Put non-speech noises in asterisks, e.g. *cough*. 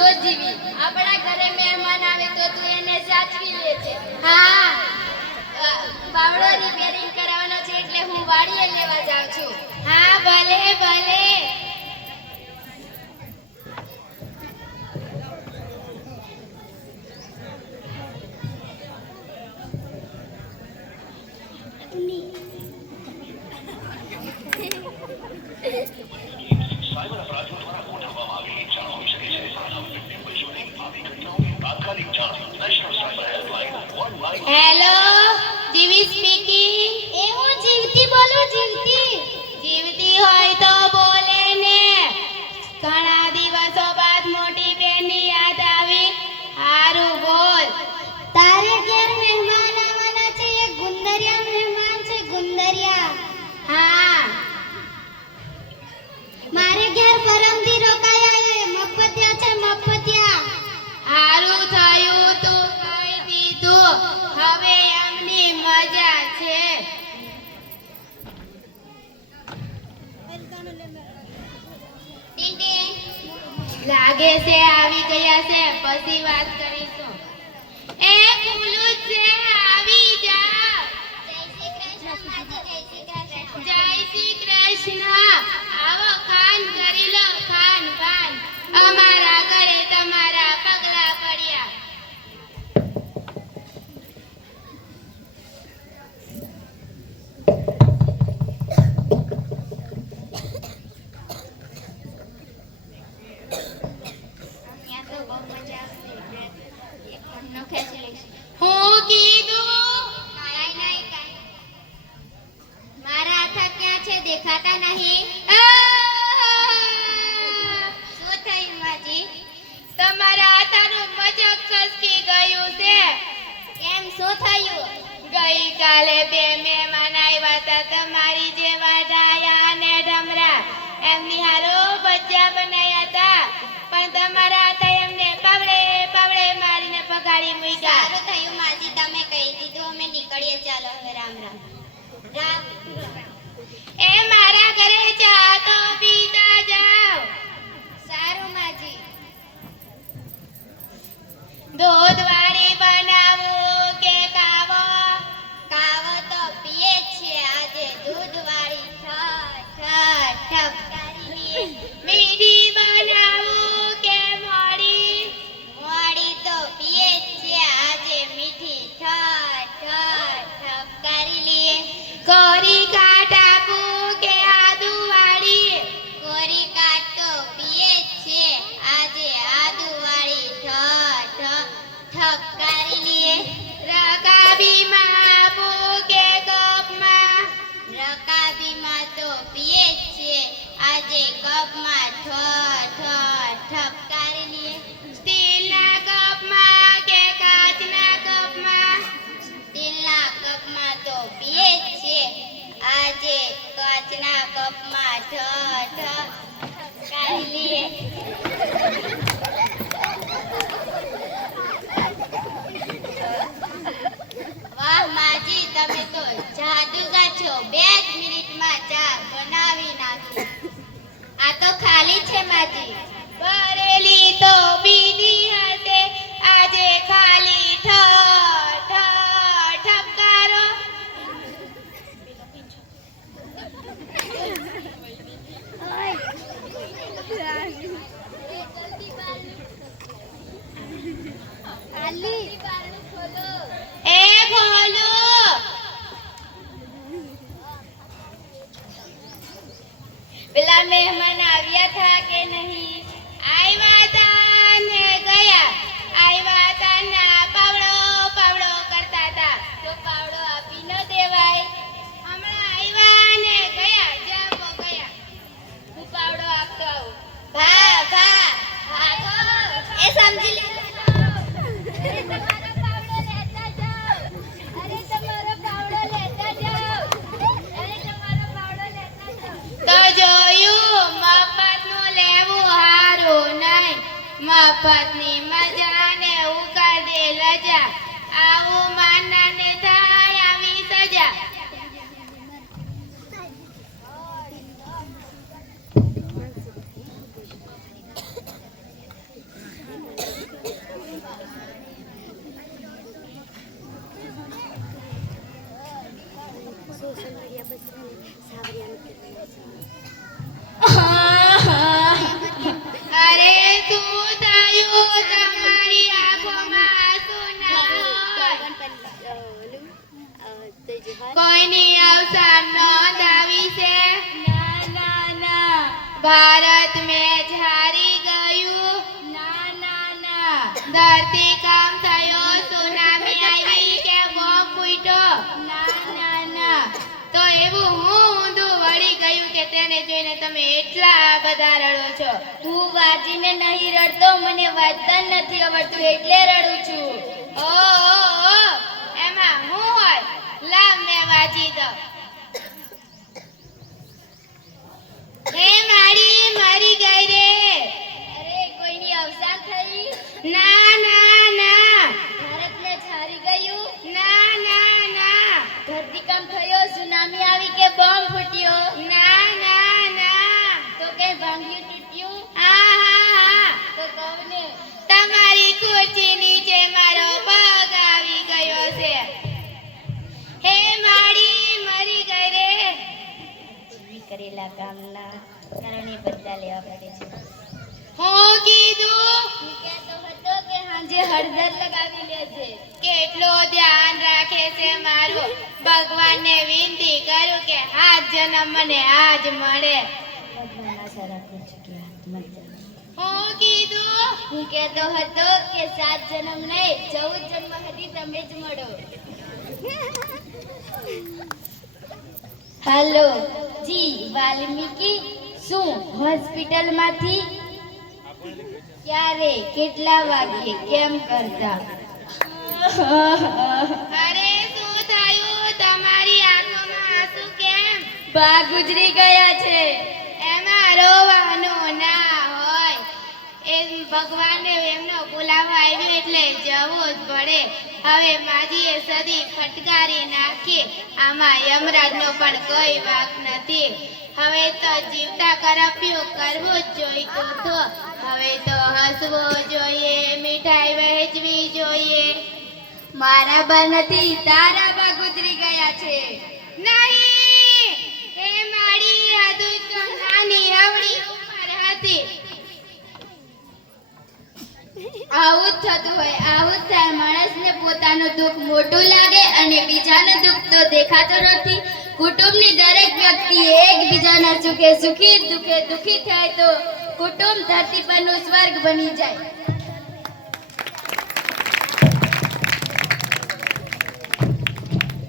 જો જીવી આપણા ઘરે મહેમાન આવે તો તું એને સાચવી લે છે. હા? લાગે છે આવી ગયા છે પછી વાત કરીશું. એ ફૂલું છે આવી જાઓ. જય શ્રી કૃષ્ણ જય શ્રી કૃષ્ણ. જય શ્રી કૃષ્ણ. દેખાતા નહીં. શું થયું માજી? તમારા આતાનું મજક ખસકી ગયું છે. એમ શું થયું? ગઈકાલે બે મહેમાન આવ્યા હતા તમારી કપમાં ઠ ઠ ઠપકારી લઈએ. કપમાં કે કાચના સ્ટીલના કપમાં તો પીએ છે. આજે કાચના કપમાં ઠ ઠ તમે તો જાદુગર છો. બે જ મિનિટમાં ચા બનાવી નાખી. पत्नी मजा કોઈની અવસાન નોંધાવી છે ના ના ના. ભારત મેચ હારી ગયું. ના ના ના. ધરતી કા તમે એટલા બધા રડો છો. તું વાંચીને નહીં રડતો, મને વાંચતા નથી આવડતું. એટલે રડું કરેલા કામના કારણે બદલા લેવા પડે છે. હું કીધું? કહેતો હતો કે હાંજે હળદર લગાવી લેજે. કેટલો ધ્યાન રાખે છે મારું? ભગવાનને વિનંતી કરું કે આ જન્મ મને આજ મળે. ભગવાન આશા રાખું છું કે હું કીધું? હું કહેતો હતો કે સાત જન્મ નહીં ચૌદ જન્મ હતી તમે જ મળો. *laughs* હાલો. જી વાલ્મીકી શું હોસ્પિટલમાંથી? ક્યારે? કેટલા વાગ્યે કેમ કરતા? અરે શું થયું? તમારી આંખોમાં આંસુ કેમ? બા ગુજરી ગયા છે. એમાં રોવાનો ના હોય. એમ ભગવાને એમનો બોલાવો આવ્યો એટલે જવું જ પડે. હવે માજીએ સદી ફટકારી નાખી. આમાં યમરાજનો પણ કોઈ વાક નથી. હવે તો જીવતા કરપ્યું કરવું જ જોઈતું તો હવે તો હસવું જોઈએ મીઠાઈ વહેંચવી જોઈએ. મારા બા નથી તારા બા ગુજરી ગયા છે. નહીં એ મારી હજુ તો નાની હવળી ઉંમર હતી. આવું જ થતું હોય, આવું જ થાય. માણસને પોતાનું દુઃખ મોટું લાગે અને બીજાનું દુઃખ તો દેખાતું નથી. કુટુંબની દરેક વ્યક્તિ એકબીજાના સુખે સુખી, દુઃખે દુઃખી થાય તો કુટુંબ ધરતી પરનું સ્વર્ગ બની જાય.